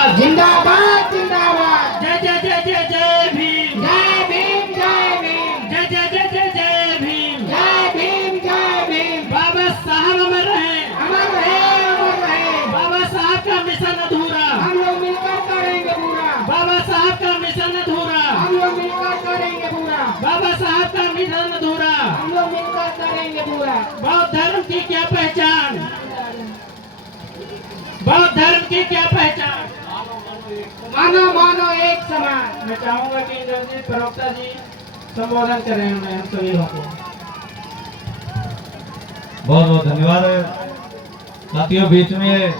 जिंदाबाद जिंदाबाद। जय जय जय जय जय भीम। जय भीम जय भीम। जय जय जय जय जय भीम। जय भीम जय भीम। बाबा साहब अमर रहे, अमर रहे अमर रहे। बाबा साहब का मिशन अधूरा, हम लोग मिलकर करेंगे पूरा। बाबा साहब का मिशन अधूरा, हम लोग मिलकर करेंगे पूरा। बाबा साहब का मिशन अधूरा। हम लोग मिलकर करेंगे पूरा। बौद्ध धर्म की क्या पहचान, बौद्ध धर्म की क्या पहचान। मानो मानो एक समान। मैं चाहूंगा कि इंद्रजीत प्रवक्ता जी संबोधन करें उन्हें, हम सभी लोगों को। बहुत बहुत धन्यवाद साथियों। बीच में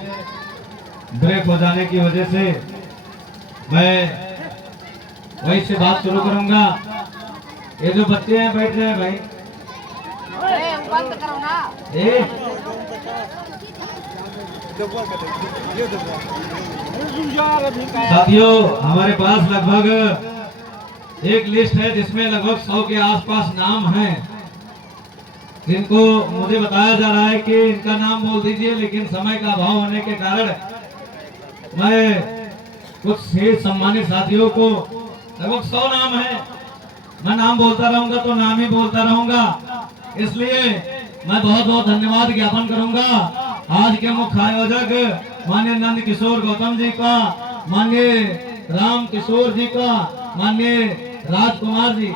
ब्रेक हो जाने की वजह से मैं वहीं से बात शुरू करूंगा। ये जो बच्चे हैं बैठ रहे हैं भाई, बंद करो ना। साथियों हमारे पास लगभग एक लिस्ट है जिसमें लगभग 100 के आसपास नाम हैं, जिनको मुझे बताया जा रहा है कि इनका नाम बोल दीजिए, लेकिन समय का अभाव होने के कारण मैं कुछ से सम्मानित साथियों को, लगभग 100 नाम है, मैं नाम बोलता रहूंगा तो नाम ही बोलता रहूंगा, इसलिए मैं बहुत बहुत धन्यवाद ज्ञापन करूंगा आज के मुख्य आयोजक माननीय नंद किशोर गौतम जी का, माननीय राम किशोर जी का, माननीय राजकुमार जी,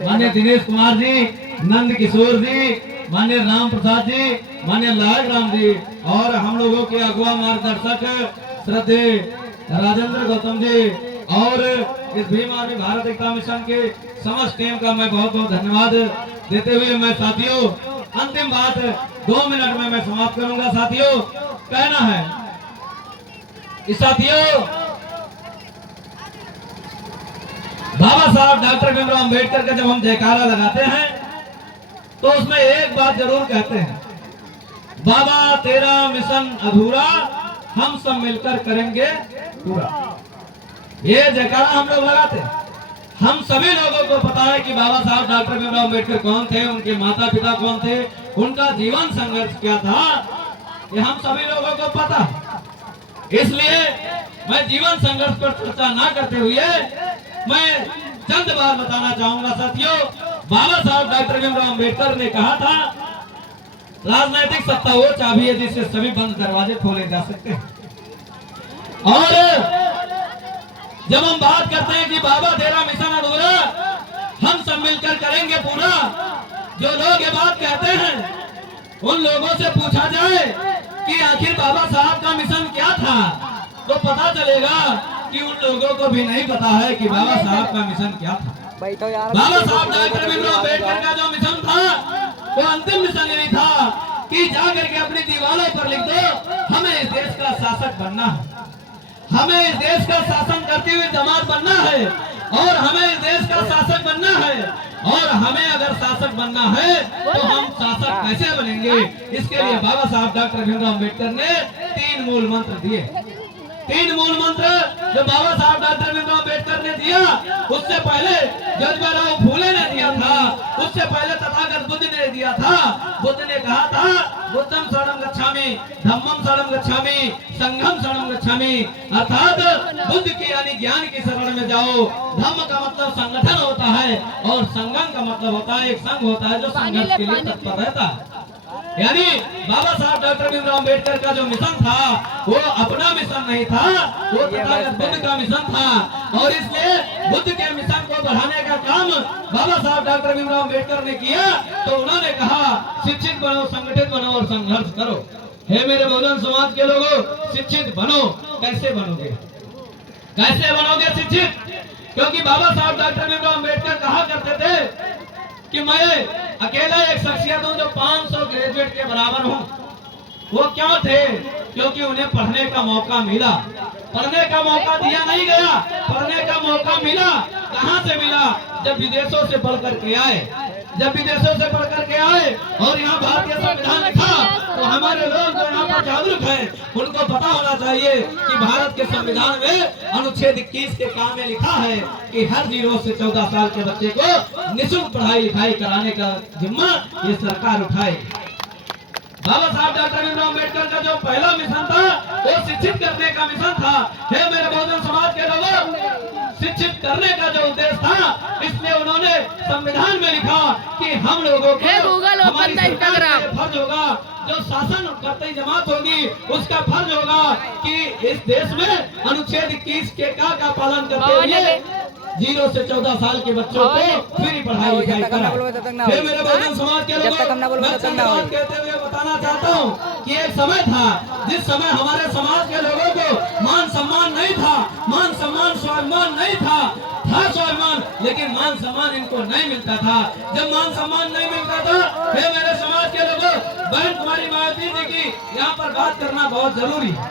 माननीय दिनेश कुमार जी, नंद किशोर जी, माननीय राम प्रसाद जी, माननीय लाल राम जी, और हम लोगों के अगुआ मार्गदर्शक श्रद्धेय राजेंद्र गौतम जी, और इस भीम आर्मी भारत एकता मिशन के समस्त टीम का मैं बहुत बहुत धन्यवाद देते हुए मैं साथियों अंतिम बात 2 मिनट में मैं समाप्त करूंगा। साथियों कहना है कि साथियों बाबा साहब डॉक्टर भीमराव अंबेडकर का जब हम जयकारा लगाते हैं तो उसमें एक बात जरूर कहते हैं, बाबा तेरा मिशन अधूरा हम सब मिलकर करेंगे पूरा। ये जयकारा हम लोग लगाते हैं। हम सभी लोगों को पता है कि बाबा साहब डॉक्टर भीमराव अंबेडकर कौन थे, उनके माता पिता कौन थे, उनका जीवन संघर्ष क्या था, ये हम सभी लोगों को पता है। इसलिए मैं जीवन संघर्ष पर चर्चा ना करते हुए मैं चंद बार बताना चाहूंगा साथियों, बाबा साहब डॉक्टर भीमराव अंबेडकर ने कहा था राजनीतिक सत्ता वो चाबी है जिससे सभी बंद दरवाजे खोले जा सकते हैं। और जब हम बात करते हैं कि बाबा तेरा मिशन अधूरा हम सब मिलकर करेंगे पूरा, जो लोग ये बात कहते हैं उन लोगों से पूछा जाए कि आखिर बाबा साहब का मिशन क्या था, तो पता चलेगा कि उन लोगों को भी नहीं पता है कि बाबा साहब का मिशन क्या था। बाबा साहब डॉक्टर भीमराव अंबेडकर का जो मिशन था वो अंतिम मिशन यही था कि जाकर के अपनी दीवारों पर लिख दो हमें इस देश का शासक बनना है, हमें इस देश का शासन करती हुई जमात बनना है, और हमें इस देश का शासक बनना है, और हमें अगर शासक बनना है तो हम शासक कैसे बनेंगे। इसके लिए बाबा साहब डॉक्टर भीमराव अंबेडकर ने 3 मूल मंत्र दिए। 3 मूल मंत्र जो बाबा साहब डॉक्टर भीमराव अंबेडकर ने दिया, उससे पहले ज्योतिबा फूले ने दिया था, उससे पहले तथागत बुद्ध ने दिया था। बुद्ध ने कहा था बुद्धम शरणं गच्छामि, धम्मम शरणं गच्छामि, संघम शरणं गच्छामि, अर्थात बुद्ध की यानी ज्ञान की शरण में जाओ। धम्म का मतलब संगठन होता है और संगम का मतलब होता है एक संघ होता है जो संघर्ष के लिए तत्पर रहता है। यानी बाबा साहब डॉक्टर भीमराव अंबेडकर का जो मिशन था वो अपना मिशन नहीं था, वो तथागत बुद्ध का मिशन था, और इसलिए बुद्ध के मिशन को बढ़ाने का काम बाबा साहब डॉक्टर भीमराव अंबेडकर ने किया। तो उन्होंने कहा शिक्षित बनो, संगठित बनो और संघर्ष करो। हे मेरे बहुजन समाज के लोगों, शिक्षित बनो। कैसे बनोगे, कैसे बनोगे शिक्षित? क्योंकि बाबा साहब डॉक्टर भीमराव अंबेडकर कहा करते थे कि मैं अकेला एक शख्सियत हूं जो 500 ग्रेजुएट के बराबर हूं। वो क्यों थे? क्योंकि उन्हें पढ़ने का मौका मिला, पढ़ने का मौका दिया नहीं गया, पढ़ने का मौका मिला। कहां से मिला? जब विदेशों से पढ़ करके आए, जब विदेशों से पढ़ करके आए और यहाँ भारतीय संविधान लिखा, तो हमारे लोग जो यहाँ पर जागरूक हैं उनको पता होना चाहिए कि भारत के संविधान में अनुच्छेद 21 के काम में लिखा है कि हर 0 से 14 साल के बच्चे को निःशुल्क पढ़ाई लिखाई कराने का जिम्मा ये सरकार उठाए। बाबा साहब डॉक्टर भीमराव अंबेडकर का जो पहला मिशन था वो शिक्षित था। हे मेरे बहुजन समाज के लोगों, शिक्षित करने का जो उद्देश्य था, इसलिए उन्होंने संविधान में लिखा कि हम लोगों को हे गूगल ओपन हमारी द सरकार इंस्टाग्राम। का फर्ज होगा, जो शासन करती जमात होगी उसका फर्ज होगा कि इस देश में अनुच्छेद 21 के का पालन करते हुए 0 से 14 साल के बच्चों को फ्री पढ़ाई लिखाई कराएं। फिर मेरे बहुजन समाज के लोगों, मैं चंद बात कहते हुए बताना चाहता हूँ कि एक समय था जिस समय हमारे समाज के लोगों को मान सम्मान नहीं था, मान सम्मान स्वाभिमान नहीं था स्वाभिमान, लेकिन मान सम्मान इनको नहीं मिलता था। जब मान सम्मान नहीं मिलता था, फिर मेरे समाज के लोगों, बहन कुमारी मायावती जी की यहाँ पर बात करना बहुत जरूरी है।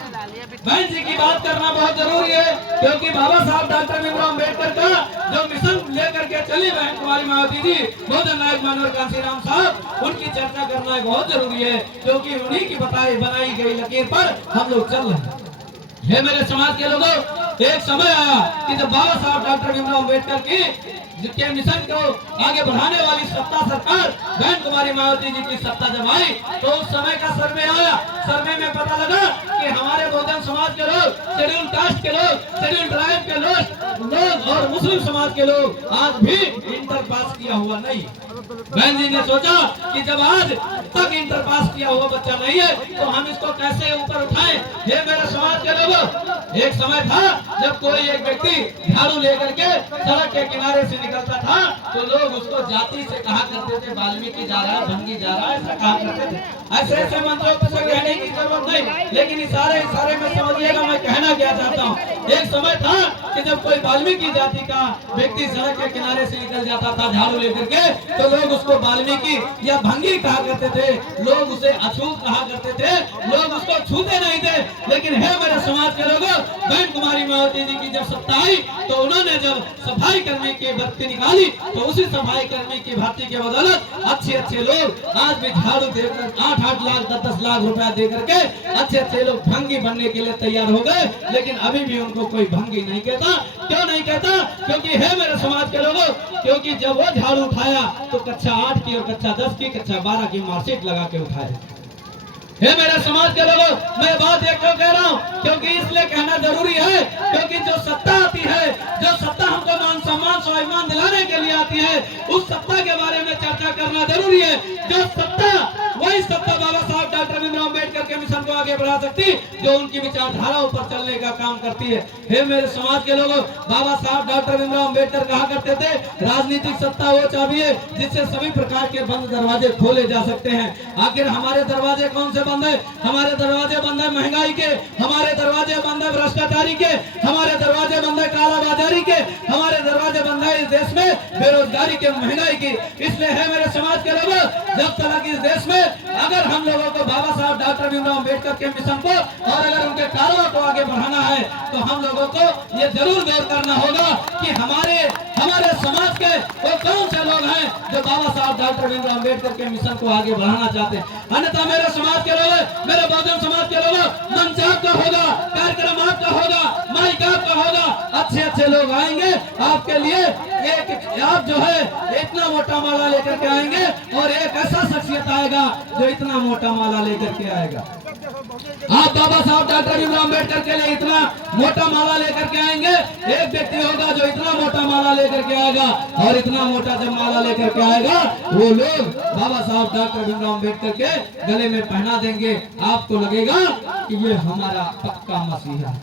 बहन जी की बात करना बहुत जरूरी है, क्योंकि बाबा साहब डॉक्टर भीमराव अम्बेडकर का जो मिशन लेकर के चली बहन कुमारी मायावती जी, बहुजन नायक मानवर कांशीराम साहब, उनकी चर्चा करना बहुत जरूरी है, क्योंकि उन्हीं की बनाई गई लकीर पर हम लोग चल रहे हैं। हे मेरे समाज के लोगों, एक समय आया कि जब बाबा साहब डॉक्टर भीमराव अम्बेडकर के मिशन को आगे बढ़ाने वाली सत्ता सरकार बहन कुमारी मायावती जी की सत्ता जब आई, तो उस समय का सर्वे आया। सर्वे में पता लगा कि हमारे बहुजन समाज के लोग, शेड्यूल कास्ट के लोग, शेड्यूल ट्राइब के लोग और मुस्लिम समाज के लोग आज भी इंटर पास किया हुआ नहीं। बहन जी ने सोचा कि जब आज तक इंटर पास किया हुआ बच्चा नहीं है, तो हम इसको कैसे ऊपर उठाएं। हे मेरे समाज के लोगों, एक समय था जब कोई एक व्यक्ति झाड़ू लेकर के सड़क के किनारे से निकलता था, तो लोग उसको जाति से कहा करते थे, वाल्मीकि जा रहा है, भंगी जा रहा है, ऐसा कहा करते थे। ऐसे मंत्रों को कहने की जरूरत नहीं, लेकिन इशारे में समझिएगा मैं कहना क्या चाहता हूँ। एक समय था कि जब कोई वाल्मीकि जाति का व्यक्ति सड़क के किनारे से निकल जाता था झाड़ू लेकर के, तो लोग उसको वाल्मीकि या भंगी कहा करते थे, लोग उसे अछूत कहा करते थे, लोग उसको छूते नहीं थे। लेकिन है मेरे समाज के लोगों, बहन कुमारी मायावती जी की जब सत्ता आई, तो उन्होंने जब सफाई कर्मी की भर्ती निकाली, तो उसी सफाई कर्मी की भर्ती के बदौलत अच्छे लोग आज भी झाड़ू देकर 8-8 लाख 10-10 लाख रुपया दे करके अच्छे लोग भंगी बनने के लिए तैयार हो गए। लेकिन अभी भी उनको कोई भंगी नहीं कहता। क्यों नहीं कहता? क्योंकि है मेरे समाज के लोगों, क्योंकि जब वो झाड़ू उठाया तो कक्षा 8 की और कक्षा 10 की, कक्षा 12 की मार्कशीट लगा के उठाया। हे मेरे समाज के लोगों, मैं बात एक क्यों कह रहा हूँ, क्योंकि इसलिए कहना जरूरी है, क्योंकि जो सत्ता आती है, जो सत्ता हमको मान सम्मान स्वाभिमान दिलाने के लिए आती है, उस सत्ता के बारे में चर्चा करना जरूरी है। जो सत्ता, वही सत्ता बाबा साहब डॉक्टर भीमराव अम्बेडकर के मिशन को आगे बढ़ा सकती, जो उनकी विचारधाराओं पर चलने का काम करती है। हे मेरे समाज के लोगों, बाबा साहब डॉक्टर भीमराव अम्बेडकर कहा करते थे, राजनीतिक सत्ता वो चाबी है जिससे सभी प्रकार के बंद दरवाजे खोले जा सकते हैं। आखिर हमारे दरवाजे कौन से बंद है? हमारे दरवाजे बंद है महंगाई के, हमारे दरवाजे बंद है भ्रष्टाचारी के, हमारे दरवाजे बंद है कालाबाजारी के, हमारे दरवाजे बंद है इस देश में बेरोजगारी के, महंगाई की। इसलिए है मेरे समाज के लोगों, जब तक इस देश में अगर हम लोगों को बाबा साहब डॉक्टर भीमराव अम्बेडकर के मिशन को और अगर उनके कार्यों को आगे बढ़ाना है, तो हम लोगों को ये जरूर गौर करना होगा कि हमारे समाज के वो कौन से लोग हैं जो बाबा साहब डॉक्टर भीमराव अम्बेडकर के मिशन को आगे बढ़ाना चाहते हैं। अन्यथा मेरे समाज के लोग, मेरे बहुजन समाज के लोग, मंच आपका होगा, कार्यक्रम आपका होगा, माइक आपका होगा, अच्छे लोग आएंगे आपके लिए। आप जो है इतना मोटा माला लेकर के आएंगे और एक ऐसा शख्सियत आएगा जो इतना मोटा माला लेकर के आएगा। आप बाबा साहब डॉक्टर भीमराव अम्बेडकर के लिए इतना मोटा माला लेकर के आएंगे, एक व्यक्ति होगा जो इतना मोटा माला लेकर के आएगा, और इतना मोटा जब माला लेकर के आएगा, वो लोग बाबा साहब डॉक्टर भीमराव अम्बेडकर के गले में पहना देंगे। आपको लगेगा कि ये हमारा पक्का मसीहा।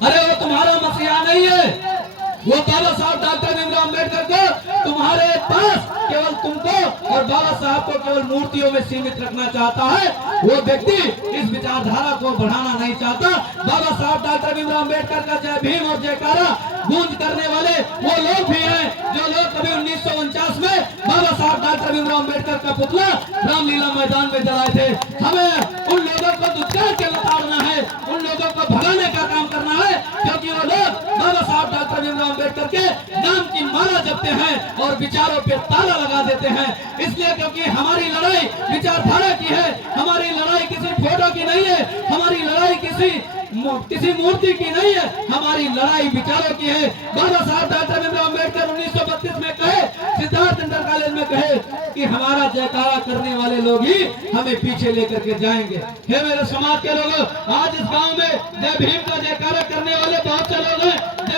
अरे वो तुम्हारा मसीहा नहीं है, वो बाबा साहब डॉक्टर भीमराव अम्बेडकर को तुम्हारे पास केवल तुमको और बाबा साहब को केवल मूर्तियों में सीमित रखना चाहता है। वो व्यक्ति इस विचारधारा को बढ़ाना नहीं चाहता। बाबा साहब डॉक्टर भीमराव अम्बेडकर का जय भीम और जयकारा गूंज करने वाले वो लोग भी हैं जो लोग कभी 1949 में बाबा साहब डॉक्टर भीमराव अम्बेडकर का पुतला रामलीला मैदान में जलाए थे। हमें उन लोगों को दुष्कार के लताड़ना है, उन लोगों को भगाने का काम करना है, क्योंकि वो लोग बाबा साहब डॉक्टर भीमराव अम्बेडकर के नाम की माला जपते हैं और विचारों पे ताला लगा देते हैं। इसलिए क्योंकि हमारी लड़ाई विचारधारा की है, हमारी लड़ाई किसी फोटो की नहीं है, हमारी लड़ाई किसी मूर्ति की नहीं है, हमारी लड़ाई विचारों की है। बाबा साहब डॉक्टर भीमराव अम्बेडकर 1932 में कहे, सिद्धार्थ इंटर कॉलेज में कहे कि हमारा जयकारा करने वाले लोग ही हमें पीछे लेकर के जाएंगे। हे मेरे समाज के लोगों, आज इस गांव में जय भीम का जयकारा करने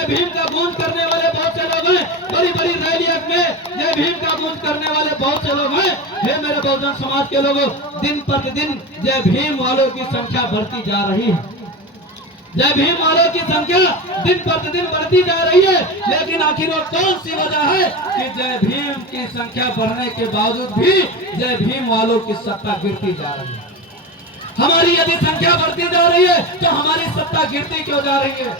जय भीम का गूंज करने वाले बहुत से लोग हैं, बड़ी बड़ी रैलियों में जय भीम का गूंज करने वाले बहुत से लोग हैं। हे मेरे बहुजन समाज के लोगों, दिन प्रतिदिन जय भीम वालों की संख्या बढ़ती जा रही है। जय भीम वालों की संख्या दिन प्रतिदिन बढ़ती जा रही है, लेकिन आखिर वो कौन सी वजह है कि जय भीम की संख्या बढ़ने के बावजूद भी जय भीम वालों की सत्ता गिरती जा रही है? हमारी यदि संख्या बढ़ती जा रही है तो हमारी सत्ता गिरती क्यों जा रही है?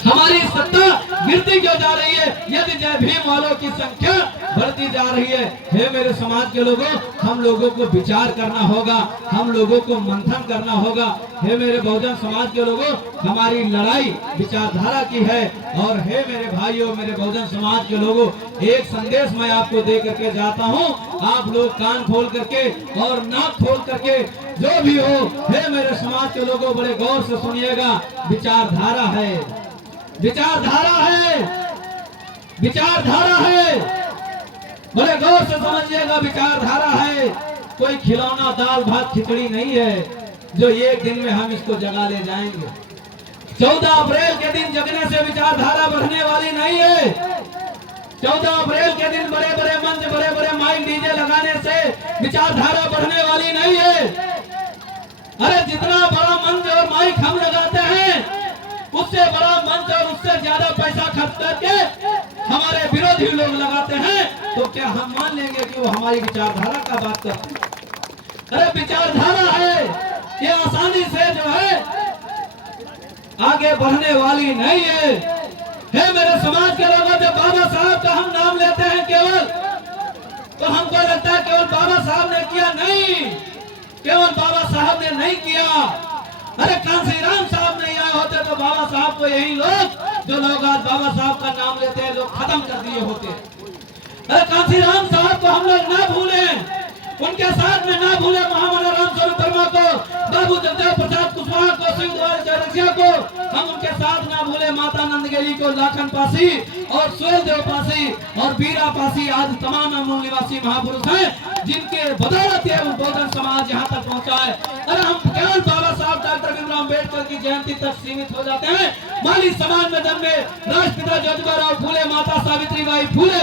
हमारी सत्ता गिरती क्यों जा रही है यदि जय भीम वालों की संख्या बढ़ती जा रही है? हे मेरे समाज के लोगों, हम लोगों को विचार करना होगा, हम लोगों को मंथन करना होगा। हे मेरे बहुजन समाज के लोगों, हमारी लड़ाई विचारधारा की है। और हे मेरे भाइयों, मेरे बहुजन समाज के लोगों, एक संदेश मैं आपको दे करके जाता हूँ। आप लोग कान खोल करके और नाक खोल करके जो भी हो, हे मेरे समाज के लोगों, बड़े गौर से सुनिएगा। विचारधारा है, विचारधारा है, विचारधारा है, बड़े गौर से समझिएगा। विचारधारा है, कोई खिलौना दाल भात खिचड़ी नहीं है जो एक दिन में हम इसको जगा ले जाएंगे। 14 अप्रैल के दिन जगने से विचारधारा बढ़ने वाली नहीं है। 14 अप्रैल के दिन बड़े बड़े मंच, बड़े बड़े माइक डीजे लगाने से विचारधारा बढ़ने वाली नहीं है। अरे जितना बड़ा मंच और माइक हम लगाते हैं, उससे बड़ा मंच और उससे ज्यादा पैसा खर्च करके हमारे विरोधी लोग लगाते हैं, तो क्या हम मान लेंगे कि वो हमारी विचारधारा का बात करते हैं? अरे विचारधारा है, ये आसानी से जो है आगे बढ़ने वाली नहीं है। हे मेरे समाज के लोगों, जब बाबा साहब का हम नाम लेते हैं केवल, तो हमको लगता है केवल बाबा साहब ने किया, नहीं, केवल बाबा साहब ने नहीं किया। अरे कांसीराम साहब नहीं आए होते तो बाबा साहब को यही लोग, जो लोग आज बाबा साहब का नाम लेते हैं, लोग खत्म कर दिए होते। अरे कांसीराम साहब को हम लोग ना भूलें, उनके साथ में ना भूले महामना रामस्वरूप वर्मा को, बाबू जगदेव प्रसाद कुशवाहा को, सिंह चौरसिया को, हम उनके साथ ना भूले माता नंदगिरी को, लाखन पासी और सुहेल देव पासी और बीरा पासी, आज तमाम मूल निवासी महापुरुष हैं जिनके बदौलत ये बहुजन समाज यहाँ तक पहुँचा है। अरे हम केवल बाबा साहब डॉक्टर भीमराव अम्बेडकर की जयंती तक सीमित हो जाते हैं। माली समाज में जन्मे राष्ट्रपिता ज्योतिबा फूले, माता सावित्रीबाई फूले,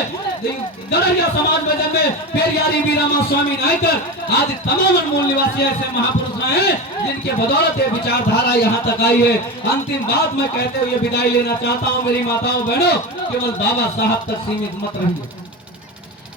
गड़रिया समाज में जन्मे पेरियारी वीरामा स्वामी नायकर, आज तमाम मूल निवासी ऐसे महापुरुष हैं जिनके बदौलत ये विचारधारा यहाँ तक आई है। अंतिम बात मैं कहते हुए विदाई लेना चाहता हूँ मेरी माताओं बहनों, केवल बाबा साहब तक सीमित मत रहिए,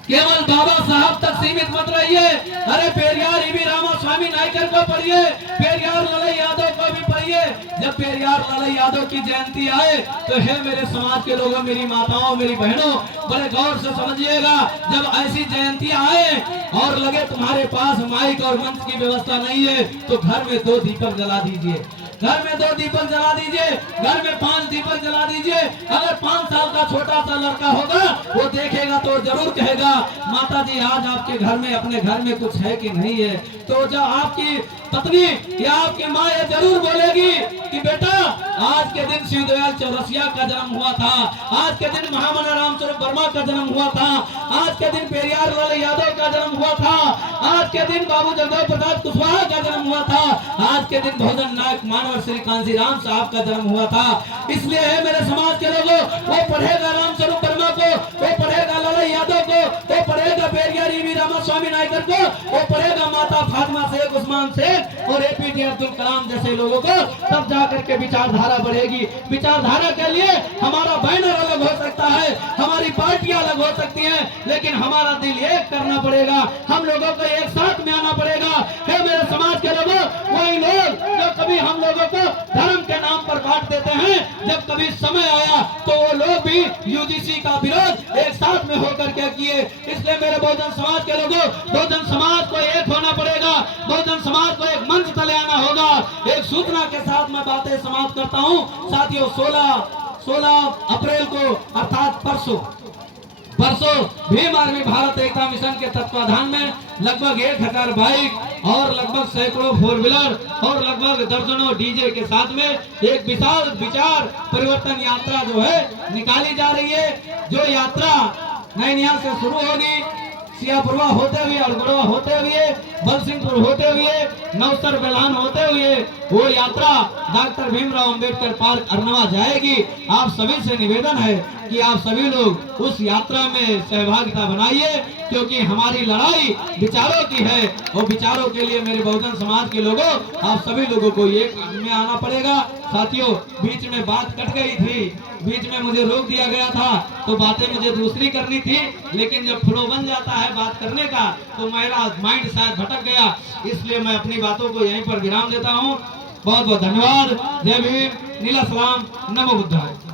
केवल बाबा साहब तक सीमित मत रहिए। अरे पेरियार ईवी रामा स्वामी नायकर को पढ़िए, पेरियार ललई यादव को भी पढ़िए। जब पेरियार ललई यादव की जयंती आए तो हे मेरे समाज के लोगों, मेरी माताओं, मेरी बहनों, बड़े गौर से समझिएगा। जब ऐसी जयंती आए और लगे तुम्हारे पास माइक और मंच की व्यवस्था नहीं है, तो घर में 2 दीपक जला दीजिए, घर में 2 दीपक जला दीजिए, घर में 5 दीपक जला दीजिए। अगर 5 साल का छोटा सा लड़का होगा, वो देखेगा तो जरूर कहेगा, माता जी आज आपके घर में, अपने घर में कुछ है कि नहीं है। तो जब आपकी पत्नी या आपकी माँ ये जरूर बोलेगी कि बेटा आज के दिन शिवदयाल चौरसिया का जन्म हुआ था, आज के दिन महामना रामस्वरूप वर्मा का जन्म हुआ था, आज के दिन पेरियार ललई यादव का जन्म हुआ था, आज के दिन बाबू जगदेव प्रसाद कुशवाहा का जन्म हुआ था, आज के दिन बहुजन नायक मानवर श्री कांसीराम साहब का जन्म हुआ था। इसलिए है मेरे समाज के लोगों, वो पढ़ेगा रामस्वरूप वर्मा को, वो पढ़ेगा ललई यादव को, वो पढ़ेगा पेरियार ईवी रामा स्वामी नायकर को, वो पढ़ेगा माता फातिमा शेख, उस्मान शेख और एपीजे अब्दुल कलाम जैसे लोगों को, तब जाकर के विचारधारा बढ़ेगी। विचारधारा के लिए हमारा बैनर अलग हो सकता है, हमारी पार्टियां अलग हो सकती हैं, लेकिन हमारा दिल एक करना पड़ेगा, हम लोगों को एक साथ में आना पड़ेगा। है मेरे समाज के लोगों, वही लोग जो कभी हम लोगों को धर्म के नाम पर बांट देते हैं, जब कभी समय आया तो वो लोग भी यूजीसी का विरोध एक साथ में होकर के किए। इसलिए मेरे बहुजन समाज के लोगों, बहुजन समाज को एक होना पड़ेगा, बहुजन समाज को एक मंच तले आना होगा। एक सूचना के साथ मैं बातें समाप्त करता हूं साथियों। 16 अप्रैल को अर्थात परसों भीम आर्मी भारत एकता मिशन के तत्वाधान में लगभग 1000 बाइक और लगभग सैकड़ों 4 व्हीलर और लगभग दर्जनों डीजे के साथ में एक विशाल विचार परिवर्तन यात्रा जो है निकाली जा रही है। जो यात्रा नैनियाल से शुरू होगी, सियापुरवा होते हुए, अड़गुड़वा होते हुए, बलसिंहपुर होते हुए, नवसर बेलान होते हुए वो यात्रा डॉक्टर भीमराव अंबेडकर पार्क अरनवा जाएगी। आप सभी से निवेदन है कि आप सभी लोग उस यात्रा में सहभागिता बनाइए, क्योंकि हमारी लड़ाई विचारों की है और विचारों के लिए मेरे बहुजन समाज के लोगों, आप सभी लोगों को एक में आना पड़ेगा। साथियों, बीच में बात कट गई थी, बीच में मुझे रोक दिया गया था, तो बातें मुझे दूसरी करनी थी, लेकिन जब फ्लो बन जाता है बात करने का तो मेरा माइंड शायद भटक गया, इसलिए मैं अपनी बातों को यहीं पर विराम देता हूँ। बहुत बहुत धन्यवाद। जय भीम, नीला सलाम, नमो बुद्धाय।